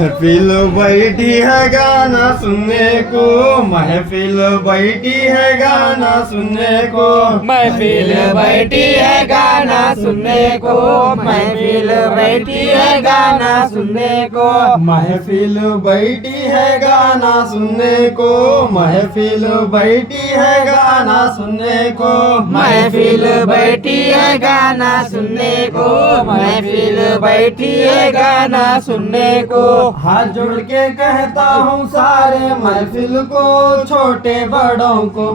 महफिल बैठी है गाना सुनने को, महफिल बैठी है गाना सुनने को, महफिल बैठी है गाना सुनने को, महफिल बैठी है गाना सुनने को, महफिल बैठी है गाना सुनने को, महफिल बैठी है गाना सुनने को, महफिल बैठी है गाना सुनने को, महफिल बैठी है गाना सुनने को। हाथ जोड़ के कहता हूँ सारे महफिल को, छोटे बड़ों को,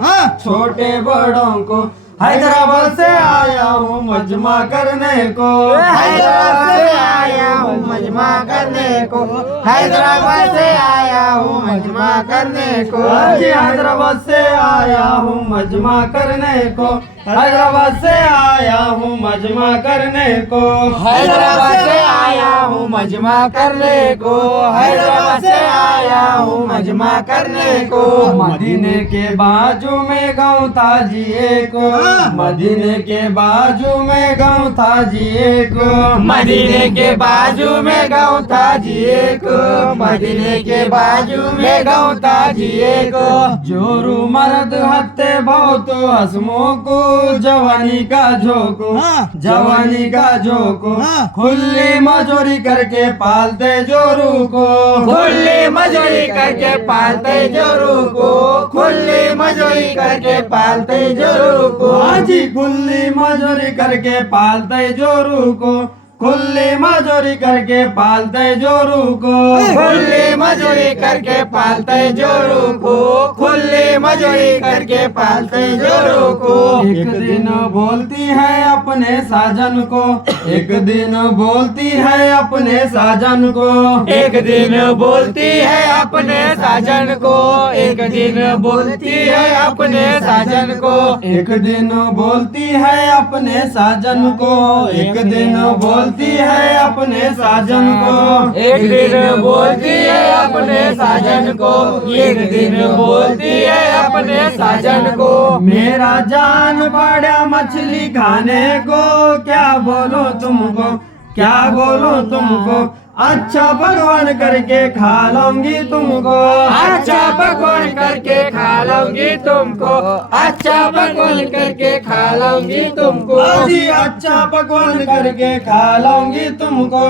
छोटे बड़ों को, हैदराबाद से आया हूँ मजमा करने को, हैदराबाद से आया हूँ मजमा करने को, हैदराबाद से आया हूँ मजमा करने को, जी हैदराबाद से आया हूँ मजमा करने को, हैदराबाद से आया हूँ मजमा करने को, हैदराबाद से आया हूँ मजमा करने को, हैदराबाद से आया हूँ मजमा करने को। मदीने के बाजू में गाँव था जिए को, मदीने के बाजू में गाँव था जिए को, मदीने के बाजू में गाँव था जिए को, मदीने के बाजू में गाँव था जिए को। जोरू मर्द हत्ते बहुत हसमों को, जवानी का झोंको, जवानी का झोंको, खुली मजूरी करके पालते जोरू को, खुली मजूरी करके पालते जोरू को, खुली मजूरी करके पालते जोरू को, जी खुली मजूरी करके पालते जोरू को, खुली मजूरी करके पालते जोरू को, खुली मजूरी करके पालते जोरू को, खुली मजूरी करके पालते जोरू को। एक दिन बोलती है अपने साजन को, एक दिन बोलती है अपने साजन को, एक दिन बोलती है अपने साजन को, एक दिन बोलती है अपने साजन को, एक दिन बोलती है अपने साजन को, एक दिन बोलती है अपने साजन को, एक दिन बोलती है अपने साजन को, एक दिन बोलती है अपने साजन को। मेरा जान पड़ा मछली खाने को, क्या बोलो तुमको, क्या बोलो तुमको, अच्छा भगवान करके खा लूंगी तुमको, अच्छा भगवान करके खा लूंगी तुमको, अच्छा भगवान करके खा लूंगी तुमको, जी अच्छा भगवान करके खा लूंगी तुमको,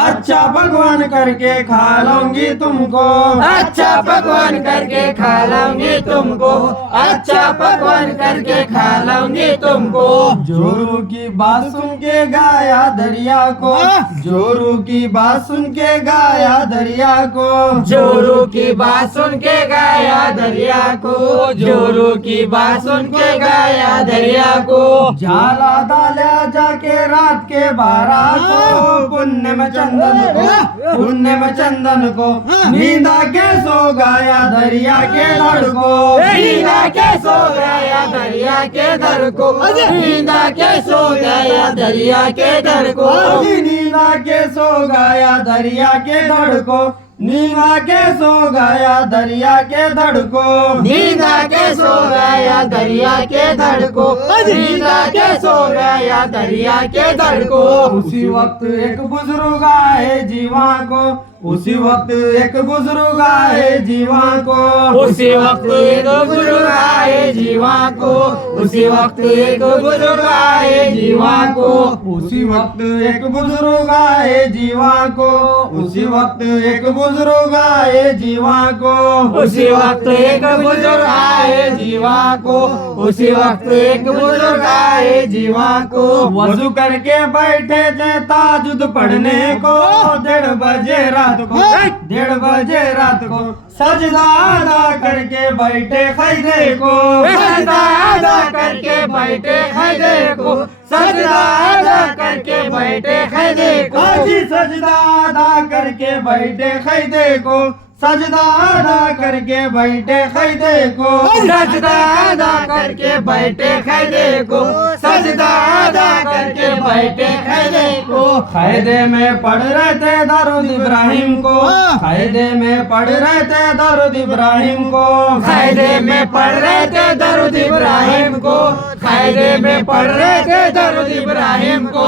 अच्छा भगवान करके खा लूंगी तुमको, अच्छा भगवान करके खा लूंगी तुमको, अच्छा भगवान करके खा लूंगी तुमको। जोरू की बात सुन के गाया दरिया को, जोरू की बात सुन के गाया दरिया को, जोरू की बात सुन के गाया दरिया को, जोरू की बात सुन के गाया दरिया को। जाला डाला जाके रात के 12 को, पुण्य में चंदन को, पुण्य में चंदन को, नींदा के सो गाया दरिया के धड़ को, नींदा के सो गया दरिया के दर को, नींदा के सो गया दरिया के दर को, नींदा के सो गाया दरिया के धड़ को, नींदा के सो गाया दरिया के धड़ को, नींदा के सो गया दरिया के धड़ को, नींदा के सो गया दरिया के धड़ को। उसी वक्त एक बुजुर्ग आए जीवा को, उसी वक्त एक बुजुर्ग आए जीवा को, उसी वक्त एक बुजुर्ग आए जीवा को, उसी वक्त एक बुजुर्ग आए जीवा को, उसी वक्त एक बुजुर्ग आए जीवा को, उसी वक्त एक बुजुर्ग आए जीवा को, उसी वक्त एक बुजुर्ग आए जीवा को, उसी वक्त एक बुजुर्ग आए जीवा को। वजू करके बैठे थे ताजुद पढ़ने को, 1:30 बजे रात को, 1:30 बजे रात को, सजदा अदा करके बैठे खैदे को, सजदा अदा करके बैठे खैदे को, सजदा अदा करके बैठे खैदे को, जी सजदा अदा करके बैठे खैदे को, सजदा अदा करके बैठे खैदे को, सजदा अदा करके बैठे खैदे को, सजदा अदा करके बैठे खैदे को। खैदे में पढ़ रहे थे दारूद इब्राहिम को, कायदे में पढ़ रहे थे दरूद इब्राहिम को, कायदे में पढ़ रहे थे दरूद इब्राहिम को, कायदे में पढ़ रहे थे दरूद इब्राहिम को,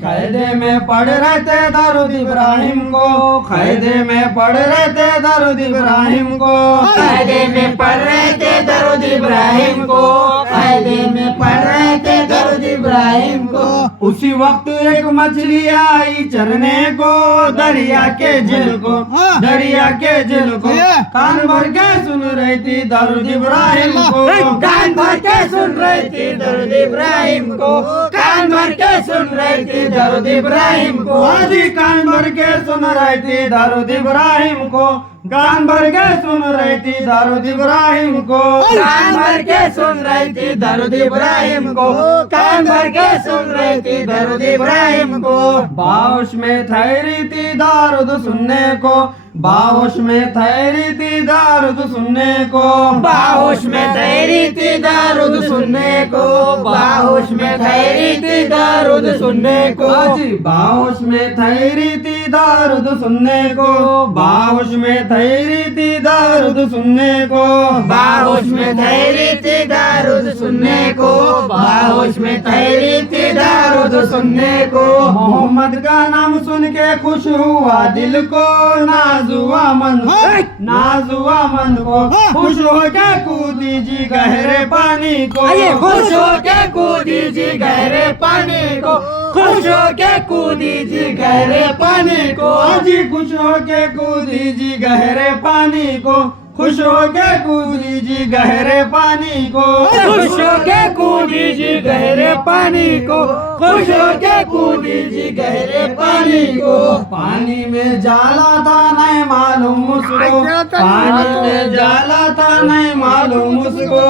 कायदे में पढ़ रहे थे दरूद इब्राहिम को, कायदे में पढ़ रहे थे दरूद इब्राहिम को, कायदे में पढ़ रहे थे दरूद इब्राहिम को, कायदे में पढ़ रहे थे दरूद इब्राहिम को। उसी वक्त एक मछली आई चरने को दरिया के झील को, दरिया के झील को, कान भर के सुन रही थी दरूद इब्राहिम को, कान भर के सुन रही थी दरूद इब्राहिम को, कान भर के सुन रही थी दरूद इब्राहिम को, हाजी कान भर के सुन रही थी दरूद इब्राहिम को, कान भर के सुन रही थी दरूद इब्राहिम को, कान भर के सुन रही थी दरूद इब्राहिम को, कान भर के सुन रही थी दरूद इब्राहिम को। बाहोश में ठहरी थी दरूद सुनने को, बाहोश में ठहरी थी दरूद सुनने को, बाहोश में ठहरी थी दरूद सुनने को, बाहोश में ठहरी थी दरूद सुनने को, हाजी बाहोश में ठहरी थी दरूद सुनने को, बाहोश में ठहरी थी दरूद सुनने को, बाहोश में ठहरी थी दरूद सुनने को, बाहोश में ठहरी थी दरूद सुनने को। मोहम्मद का नाम सुन के खुश हुआ दिल को, नाज हुआ मन को, नाज हुआ मन को, खुश हो के कूदी जी गहरे पानी को, खुश हो के कूदी जी गहरे पानी को, खुश हो के कूदी जी गहरे पानी को, हाजी खुश हो के कूदी जी गहरे पानी को, खुश हो के कूदी जी गहरे पानी को, खुश हो के कूदी जी गहरे पानी को, खुश हो के कूदी जी गहरे पानी को। पानी में जाला था नहीं मालूम उसको, पानी में जाला था नहीं मालूम उसको,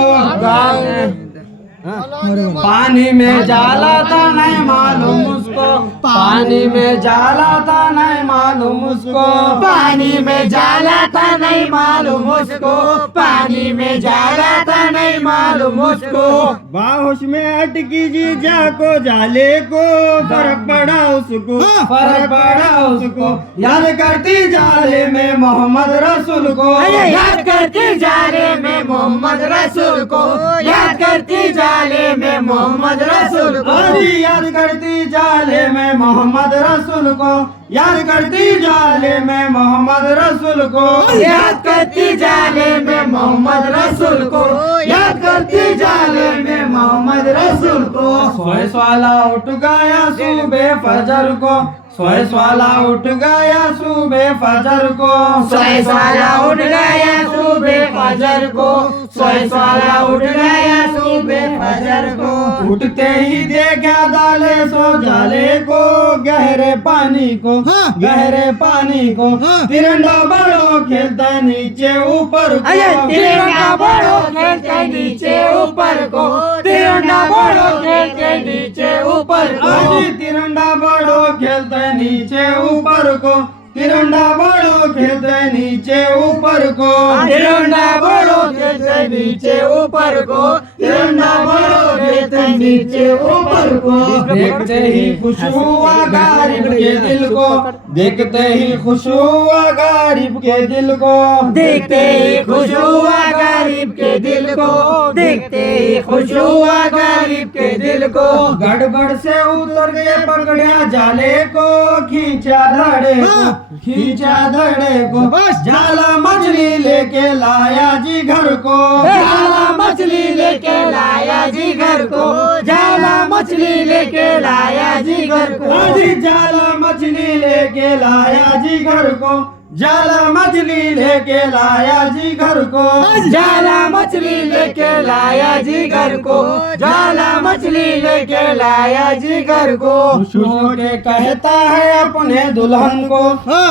पानी में जाला था नहीं मालूम उसको, पानी में जाला था नहीं मालूम उसको, पानी में जाला था नहीं मालूम उसको, पानी में जाला था नहीं मालूम उसको। बाहोश में अटकी जी जाको जाले को, फर्क पड़ा उसको, फर्क पड़ा उसको, याद करती जाले में मोहम्मद रसूल को, याद करती जाले में मोहम्मद रसूल को, याद करती जाले में मोहम्मद रसूल को, याद करती जाले में मोहम्मद रसूल को, याद करती जाले में मोहम्मद रसूल को, याद करती जाले में मोहम्मद रसूल को, याद करती जाले में मोहम्मद रसूल को। सोए वाला उठ गया सुबह फजर को, सोए वाला उठ गया सुबह फजर को, सोए वाला उठ गया सुबह फजर को, सोए वाला उठ गया सुबह फजर को। उठते ही देखा डाले सो जाले को, गहरे पानी को, गहरे पानी को, तिरंगा बड़ो खेलता नीचे ऊपर को, तिरंगा बड़ो खेलते नीचे ऊपर को, तिरंगा बड़ो खेलते नीचे ऊपर को, तिरंगा बड़ो खेलते नीचे ऊपर को, तिरंगा बड़ो खेलते नीचे ऊपर को, तिरंगा बड़ो खेलते नीचे ऊपर को, तिरंगा बड़ो खेलते नीचे ऊपर को। देखते ही खुश हुआ गारिब के दिल को, देखते ही खुश हुआ गारिब के दिल को, देखते ही खुश हुआ गरीब के दिल को, देखते ही खुश हुआ गरीब के दिल को। गड़बड़ से उतर के पकड़िया जाले को, खींचा धड़े को, खींचा धड़े को, जाला मछली लेके लाया जी घर को, जाला मछली लेके लाया जी घर को, जाला मछली लेके लाया जी घर को, जाला मछली लेके लाया जी घर को, जाला मछली लेके लाया जी घर को, जाला मछली लेके लाया जी घर को, जाला मछली लेके लाया जी घर को। खुश होके कहता है अपने दुल्हन को,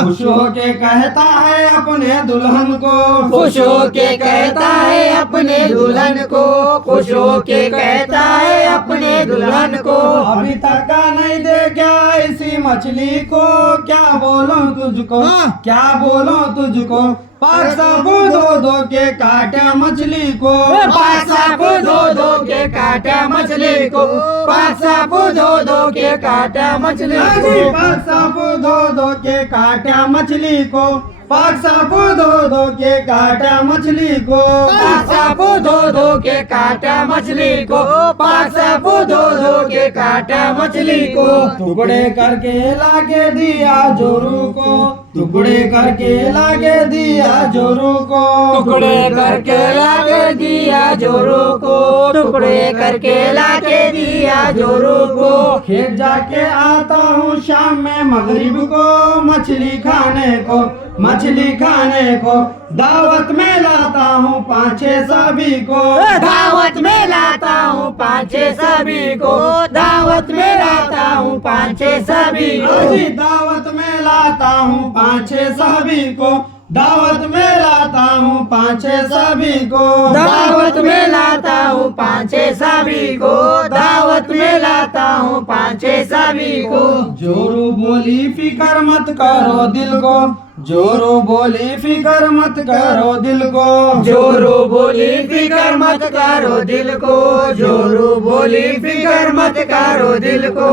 खुश होके कहता है अपने दुल्हन को, खुश होके कहता है अपने दुल्हन को, खुश होके कहता है अपने दुल्हन को। अभी तक का नहीं देखा ऐसी मछली को, क्या बोलो तुझको, क्या बोलो तुझको, पाक साबू दो के काटा मछली को, पाक साबू दो के काटा मछली को, पाक साबू दो के काटा मछली को, पाक साबू दो के काटा मछली को, पाक साबु धो धो के काटा मछली को, पाक साबु धो धो के काटा मछली को, पाक साबु धो धो के काटा मछली को, टुकड़े करके लाके दिया जोरू को, टुकड़े करके लाके दिया जोरू को, टुकड़े करके लाके दिया जोरू को, टुकड़े करके लाके दिया जोरू को, खेत जाके आता हूँ शाम में मगरिब को, मछली खाने को, मछली खाने को, दावत में लाता हूँ 5-6 सभी को, दावत में लाता हूँ 5-6 सभी को, दावत में लाता हूँ 5-6 सभी को, जी दावत में लाता हूँ 5-6 सभी को, दावत में लाता हूँ 5-6 सभी को, दावत में लाता हूँ 5-6 सभी को, दावत में लाता हूँ 5-6 सभी को, जोरू बोली फिकर मत करो दिल को, जोरू बोली फिकर मत करो दिल को, जोरू बोली फिकर मत करो दिल को, जोरू बोली फिकर मत करो दिल को,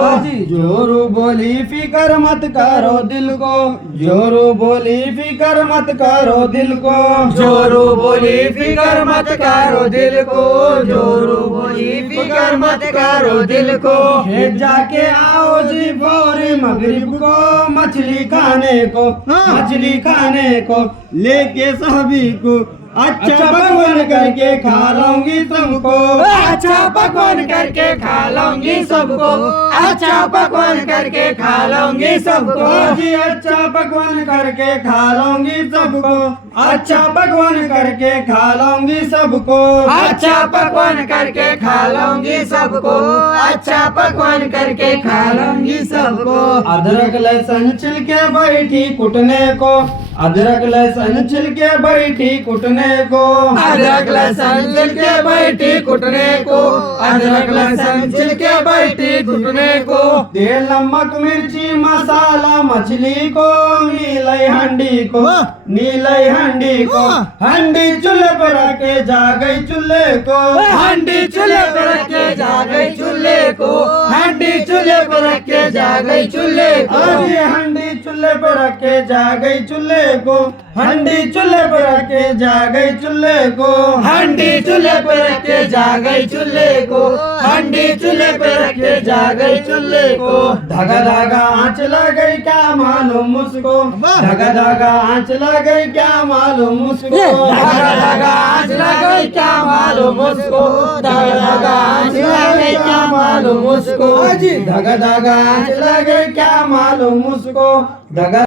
जोरू बोली फिकर मत करो दिल को, जोरू बोली फिकर मत करो दिल को, जोरू बोली फिकर मत करो दिल को, जोरू बोली फिकर मत करो दिल को, खेत जाके आओ जी भोरे मगरिब को, मछली खाने को, मछली खाने को, लेके सभी को, अच्छा पकवान करके खा लूंगी तुमको, अच्छा पकवान करके खा लूंगी सबको, अच्छा पकवान करके खा लूंगी सबको, जी अच्छा पकवान करके खा लूंगी सबको, अच्छा पकवान करके खा लूंगी सबको, अच्छा पकवान करके खा लूंगी सबको, अच्छा पकवान करके खा लूंगी सबको, अदरक लहसुन छिलके बैठी कुटने को, अदरक लहसुन छिलके बैठी कुटने को, अदरक लहसुन छिलके बैठी कुटने को, अदरक लहसुन छिलके बैठी कुटने को, तेल नमक मिर्ची मसाला मछली को, नीलई हंडी को, नीलई हंडी को, हंडी चूल्हे पर रखे जा गई चूल्हे को, हंडी चूल्हे पर रख के जा गई चूल्हे को, हंडी चूल्हे पर रख के जा गई चूल्हे को, अरे हंडी चूल्हे पर रखे जा गई चूल्हे को, हंडी चूल्हे पर रखे जा गई चूल्हे को, हंडी चूल्हे पर रख के जा गई चूल्हे को, हंडी चूल्हे पर रख के जा गई चूल्हे को, धागा धागा आंच लग गई क्या मालूम मुझको, धागा धागा आंच लग गई क्या मालूम मुझको, धागा धागा आंच लग गई क्या मालूम मुझको, धागा धागा आंच लग गई क्या मालूम मुझको, जी धागा धागा आंच लग गई क्या मालूम मुझको, धागा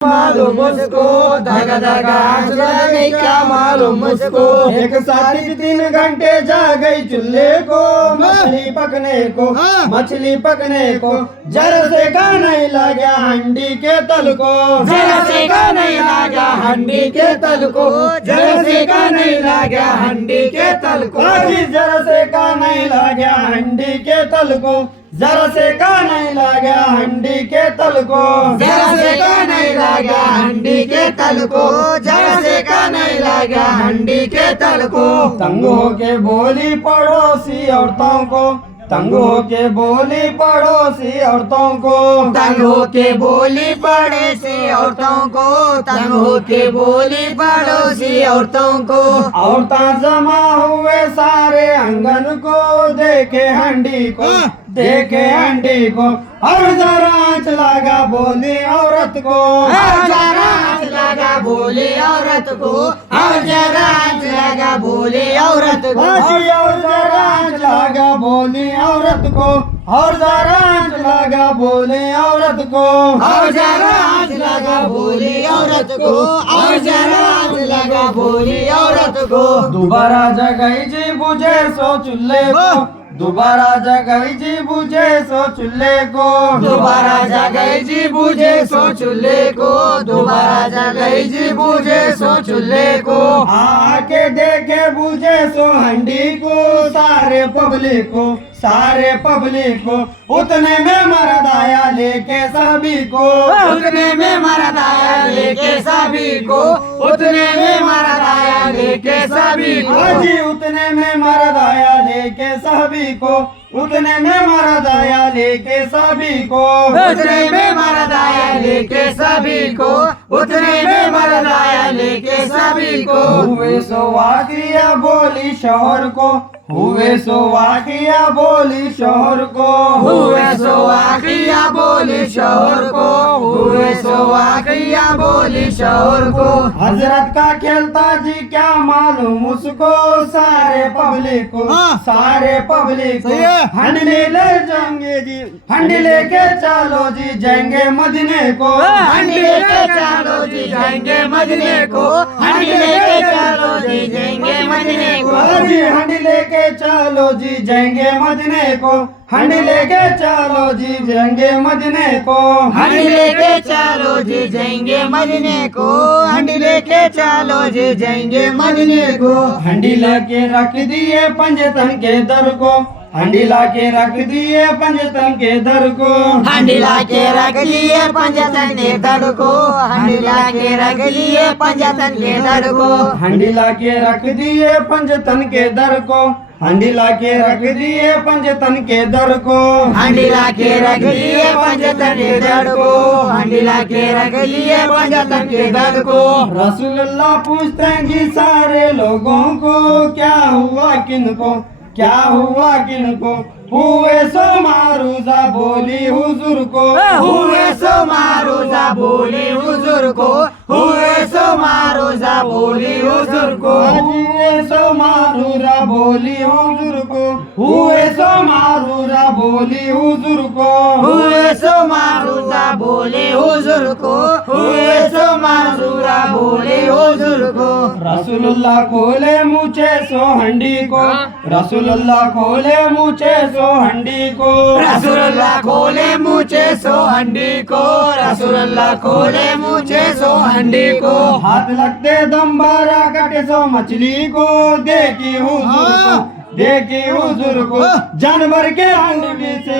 मालूम मुझको, धागा धागा आंच लग गई क्या मालूम मुझको, एक साथ 3 घंटे जा गई चूल्हे को, मछली पकने को, मछली पकने को, जरा से का नहीं लगा हंडी के तल को, जरा से का नहीं लगा हंडी के तल को, जरा से का नहीं लगा हंडी के तल को, जी जरा से का नहीं लगा हंडी के तल को, जरा से का नहीं लगा हंडी के तल को, जरा से का नहीं लगा हंडी के तल को, जरा से का नहीं लगा हंडी के तल को, तंग होके बोली पड़ोसी औरतों को, तंग होके बोली पड़ोसी औरतों को, तंग होके बोली पड़ोसी औरतों को, तंग होके बोली पड़ोसी औरतों को, औरतां जमा हुए सारे आंगन को, देखे हंडी को, देखे हंडी को, और जरा आंच लगा बोली औरत को, और जरा आंच लगा बोली औरत को, और जरा आंच लगा बोली औरत को, और जरा आंच लगा बोली औरत को, और जरा आंच लगा बोली औरत को, और जरा आंच लगा बोली औरत को, और जरा आंच लगा बोली औरत को, दोबारा जगई जी बुझे सो चूल्हे को, दोबारा जगई जी बुझे सो चूल्हे को, दोबारा जगई जी बुझे सो चूल्हे को, दोबारा जगई जी बुझे सो चूल्हे को, आके देखे बुझे सो हंडी को, सारे पब्लिक को, सारे पब्लिक को, उतने में मर्द आया लेके सभी को, उतने में मर्द आया लेके सभी को, उतने में मर्द आया लेके सभी को, जी उतने में मर्द आया लेके सभी को, उतने में मरद आया लेके सभी को, उतने में मर्द आया लेके सभी को, उतने में मर्द आया लेके सभी को। हुए सो वाकिया बोली शोहर को, हुए सो वाकिया बोली शोहर को, हुए सो वाकिया बोली शोहर को, हुए सो वाकिया बोली शोहर को। हजरत का खेलता जी क्या मालूम उसको, सारे पब्लिक को, सारे पब्लिक को। हंडले ले जाएंगे जी, हंडी लेके चलो जी जाएंगे मदीने को, हंडी लेके चलो जी जाएंगे मदीने को, हंडी लेके चलो जी जाएंगे मदीने को। जी हंडी लेके चलो जी जाएंगे मदीने को, हंडी लेके चलो जी जाएंगे मदीने को, हंडी लेके चलो जी जाएंगे मदीने को, हंडी लेके चलो जी जाएंगे मदीने को। हंडी लाके रख दिए पंजतन के दर को, हंडी लाके रख दिए पंजतन के दर को, हंडी लाके रख दिए पंजतन के दर को, हंडी लाके रख दिए पंजतन के दर को। हंडी लाके रख दिए पंजतन के दर को, हंडी लाके रख दिए पंजतन के दर को, हंडी लाके रख दिए पंजतन के दर को, हंडी लाके रख दिए पंजतन के दर को। रसूलुल्लाह पूछते हैं जी सारे लोगों को, क्या हुआ किनको, क्या हुआ किनको। हुए सो मारूजा बोली हुजूर को, हुए सो मारूजा बोली हुजूर को, हुए सो मारूजा बोली हुजूर को। हुए सो मारूजा बोली हुजूर को, हुए सो मारूजा बोली हुजूर को, हुए सो मारूजा बोली हुजूर को, हुए सो मारूजा बोली हुजूर को। रसूलुल्लाह खोले मुझे सो हंडी को, रसूलुल्लाह खोले मुझे सो हंडी को, रसूलुल्लाह खोले मुझे सो हंडी को, रसूलुल्लाह खोले मुझे सो हंडी को। हाथ लगते दम बारा कटे सो मछली को, देखी हुजूर को, देखी हुजूर को। जानवर के हंडी में से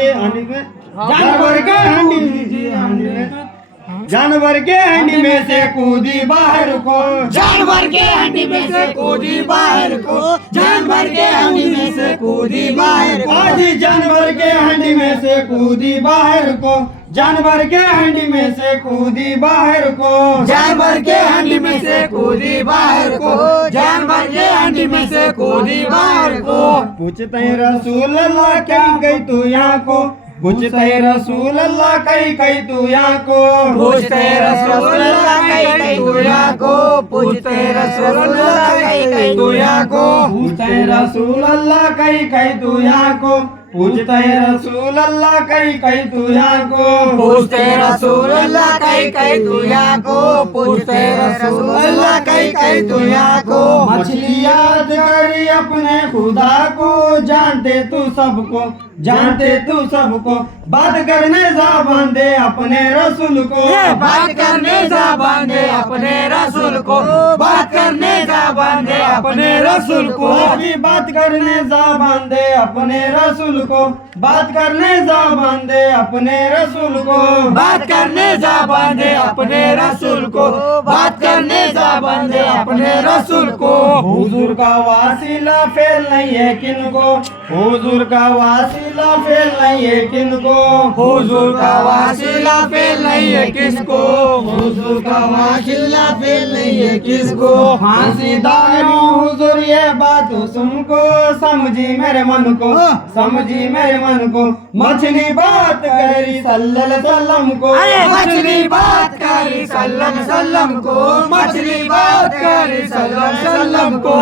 जानवर के हंडी में, जानवर के हंडी में से कूदी बाहर को, जानवर के हंडी में से कूदी बाहर को, जानवर के हंडी में से कूदी बाहर को। आज जानवर के हंडी में से कूदी बाहर को, जानवर के हंडी में से कूदी बाहर को, जानवर के हंडी में से कूदी बाहर को, जानवर के हंडी में से कूदी बाहर को। पूछते हैं रसूल अल्लाह क्या गई तू यहाँ को, पूछते हैं रसूल अल्लाह कहीं तू यहाँ को, पूछते रसूल अल्लाह कहीं तू यहाँ को, पूछते रसूल अल्लाह कहीं तू यहाँ को। पूछते हैं रसूल अल्लाह कहीं तू यहाँ को, पूछते हैं रसूल अल्लाह कहीं तू यहाँ को, पूछते रसूल अल्लाह कहीं तू यहाँ को, पूछते रसूल अल्लाह कहीं तू यहाँ को। मछली याद करी अपने खुदा को, जानते तू सबको, जानते तू सबको। बात करने ज़बान दे अपने रसूल को, बात करने ज़बान दे अपने रसूल को, बात करने ज़बान दे अपने रसूल को। अभी बात करने ज़बान दे अपने रसूल को, बात करने ज़बान दे अपने रसूल को, बात करने ज़बान दे अपने रसूल को, बात करने ज़बान दे अपने रसूल को। हुजूर का वासीला फेल नहीं है किनको, हुजूर का वासीला फेल नहीं है किनको, हुजूर का वासीला फेल नहीं है किसको, हुजूर का वासीला फेल नहीं है किसको। फांसी दारू हुजूर ये बात तुमको, समझी मेरे मन को, समझी मेरे मन को। मछली बात करी सल्लल्लाहु अलैहि वसल्लम को, मछली बात करी सल्लम सल्लम को, मछली बात करी सल्लम सल्लम को।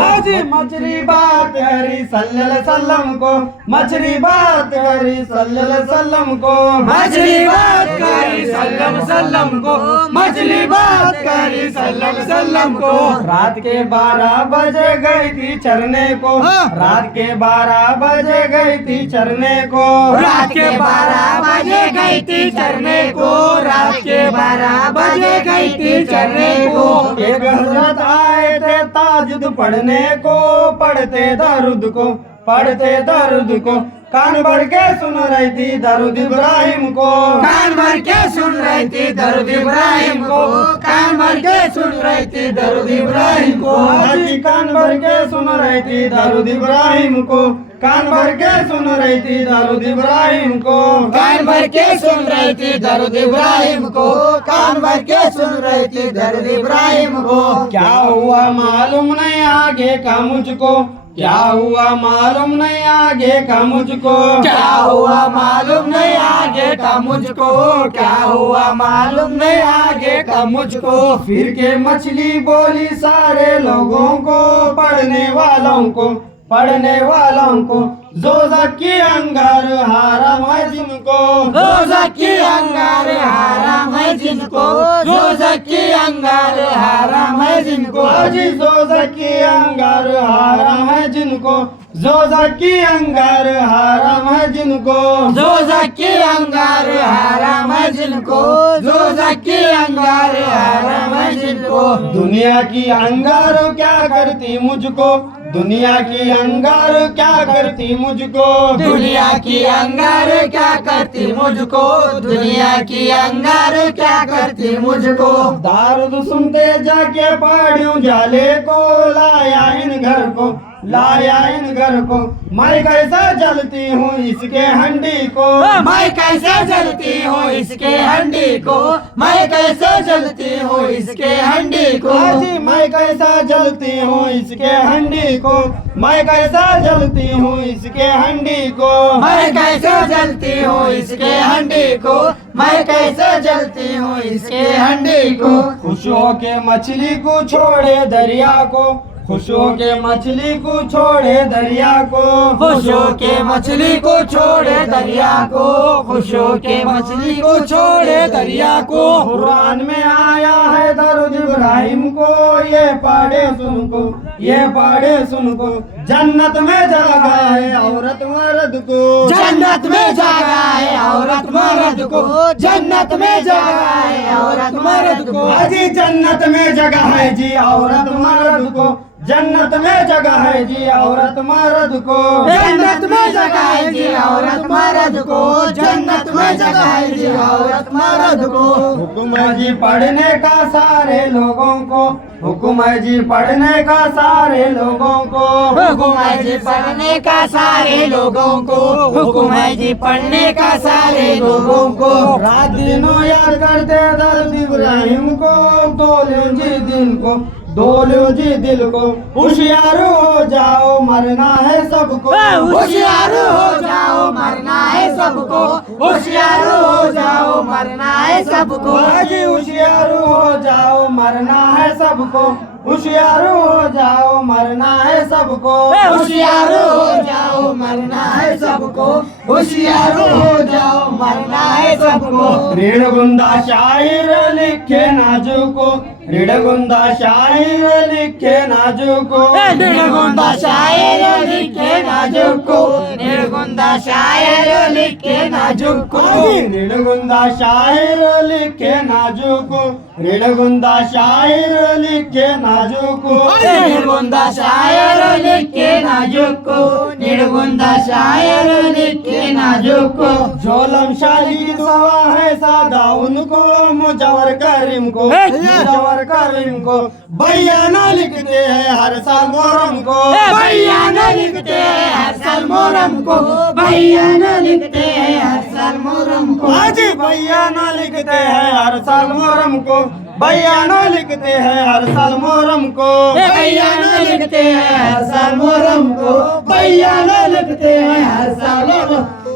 मछली बात करी सल्लल्लाहु अलैहि वसल्लम को, मछली बात करी सल्लल्लाहु अलैहि वसल्लम को, मछली बात करी सल्लम सल्लम को, मछली बात करी सल्लम सल्लम को। रात के 12 बजे गई थी चरने को, रात के 12 बजे गई थी चरने को, रात के 12 बजे गई थी चरने को, रात के 12 बजे गई थी चरने को। एक हजरत आए थे ताजुद पढ़ने को, पढ़ते दरूद को, पढ़ते दरूद को। कान भर के सुन रही थी दरूद इब्राहिम को, कान भर के सुन रही थी दरूद इब्राहिम को, कान भर के सुन रही थी दरूद इब्राहिम को। कान भर के सुन रही थी दरूद इब्राहिम को, कान भर के सुन रही थी दरूद इब्राहिम को, कान भर के सुन रही थी दरूद इब्राहिम को, कान भर के सुन रही थी दरूद इब्राहिम को। क्या हुआ मालूम नहीं आगे का मुझको, क्या हुआ मालूम नहीं आगे का मुझको, क्या हुआ मालूम नहीं आगे का मुझको, क्या हुआ मालूम नहीं आगे का मुझको। फिर के मछली बोली सारे लोगों को, पढ़ने वालों को, पढ़ने वालों को, जोज़क की अंगार हाराम है जिनको, जोज़क की अंगार हराम है जिनको, जोज़क की अंगार हराम है जिनको। जी जोज़क की अंगार हाराम है जिनको, जोज़क की अंगार हाराम है जिनको, जोज़क की अंगार हराम है जिनको, जोज़क की अंगार हराम है जिनको। दुनिया की अंगार क्या करती मुझको, दुनिया की अंगार क्या करती मुझको, दुनिया की अंगार क्या करती मुझको, दुनिया की अंगार क्या करती मुझको। दारूद सुनते जाके पढ़ूं जाले को, लाया इन घर को, लाया इन घर को, मैं कैसा जलती हूँ इसके हंडी को, मैं कैसे जलती हूँ इसके हंडी को, मैं कैसे जलती हूँ इसके हंडी को। जी मैं कैसा जलती हूँ इसके हंडी को, मैं कैसा जलती हूँ इसके हंडी को, मैं कैसे जलती हूँ इसके हंडी को, मैं कैसे जलती हूँ इसके हंडी को। खुश होके मछली को छोड़े दरिया को, खुश होके मछली को छोड़े दरिया को, खुश होके मछली को छोड़े दरिया को, खुश होके मछली को छोड़े दरिया को। कुरान में आया है दरूद इब्राहिम को, ये पढ़े सुन को, ये पढ़े सुन को, जन्नत में जगह है औरत मर्द को, जन्नत में जगह है औरत मर्द को, जन्नत में जगह है औरत मर्द को। जी जन्नत में जगह है जी औरत मर्द को, जन्नत में जगह है जी औरत मर्द को, जन्नत में जगह है जी औरत मर्द को, जन्नत में जगह है जी औरत मर्द को। हुक्म है जी पढ़ने का सारे लोगों को, हुक्म है जी पढ़ने का सारे लोगों को, हुक्म है जी पढ़ने का सारे लोगों को, हुक्म है जी पढ़ने का सारे लोगों को। रात दिनों याद करते दरूद इब्राहिम को, डोलो जी दिल को, डोलो जी दिल को, होशियार हो जाओ मरना है सबको, होशियार हो जाओ मरना है सबको, होशियार हो जाओ मरना है सबको। जी होशियार हो जाओ मरना है सबको, होशियार हो जाओ मरना है सबको, होशियार हो जाओ मरना है सबको, होशियार हो जाओ मरना है सबको। ऋण गुंदा शायर लिखे नाजुको, ऋण गुंदा शायर लिखे नाजुको, निर्गुंदा शायर लिखे नाजुको, निर्गुंदा शायर लिखे नाजुको। ऋण गुंदा शायर लिखे नाजुको, ऋण गुंदा शायर लिखे नाजुको, निर्गुंदा शायर लिखे नाजुको, निर्गुंदा शायर लिखे नाजुको। जोलम शाही की दुआ है सादा उनको, मुजवर करीम को, मुजवर करीम को, बयाना लिखते हैं हर साल मोहर्रम को, बयाना लिखते हैं हर साल मोहर्रम को, बयाना लिखते हैं हर साल मोहर्रम को। आज बयाना लिखते हैं हर साल मोहर्रम को, बयाना लिखते हैं हर साल मोहर्रम को, बयाना लिखते हैं हर साल मोहर्रम को, बयाना लिखते हैं हर साल मोहर्रम को।